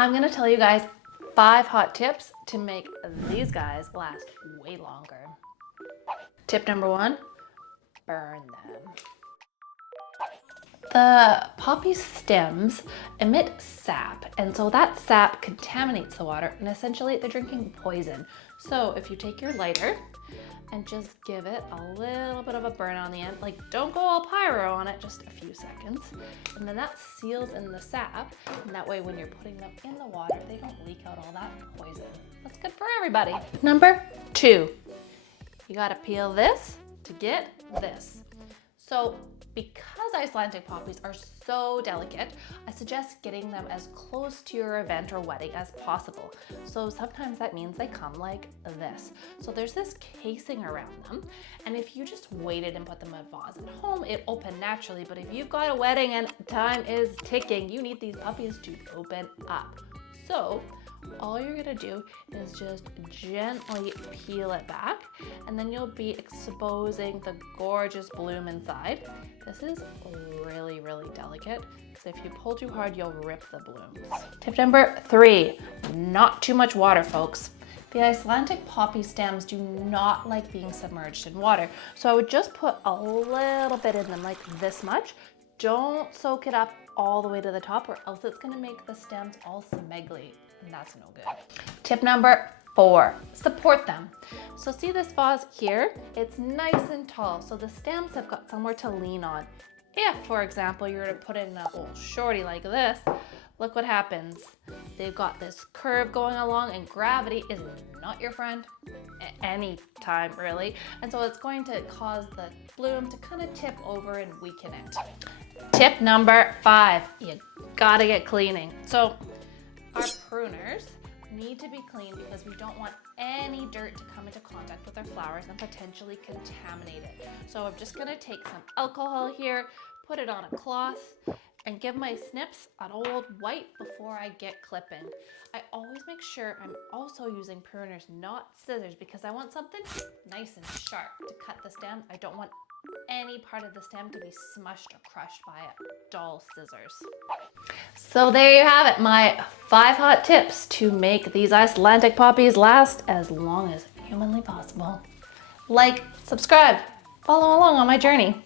I'm gonna tell you guys 5 hot tips to make these guys last way longer. Tip number 1, burn them. The poppy stems emit sap, and so that sap contaminates the water, and essentially they're drinking poison. So if you take your lighter and just give it a little bit of a burn on the end, like don't go all pyro on it, just a few seconds, and then that seals in the sap, and that way when you're putting them in the water, they don't leak out all that poison. That's good for everybody. Number 2, you gotta peel this to get this. So because Icelandic poppies are so delicate, I suggest getting them as close to your event or wedding as possible. So sometimes that means they come like this. So there's this casing around them, and if you just waited and put them in a vase at home, it open naturally. But if you've got a wedding and time is ticking, you need these puppies to open up. So all you're gonna do is just gently peel it back, and then you'll be exposing the gorgeous bloom inside. This is really, really delicate, so if you pull too hard, you'll rip the blooms. Tip number 3, not too much water, folks. The Icelandic poppy stems do not like being submerged in water, so I would just put a little bit in them, like this much. Don't soak it up all the way to the top, or else it's gonna make the stems all smeggly, and that's no good. Tip number 4, support them. So see this vase here? It's nice and tall, so the stems have got somewhere to lean on. If, for example, you were to put in a old shorty like this, look what happens. They've got this curve going along, and gravity is not your friend at any time, really. And so it's going to cause the bloom to kind of tip over and weaken it. Tip number 5, you gotta get cleaning. So our pruners need to be clean because we don't want any dirt to come into contact with our flowers and potentially contaminate it. So I'm just gonna take some alcohol here, put it on a cloth, and give my snips an old wipe before I get clipping. I always make sure I'm also using pruners, not scissors, because I want something nice and sharp to cut the stem. I don't want any part of the stem to be smushed or crushed by dull scissors. So there you have it, my 5 hot tips to make these Icelandic poppies last as long as humanly possible. Like, subscribe, follow along on my journey.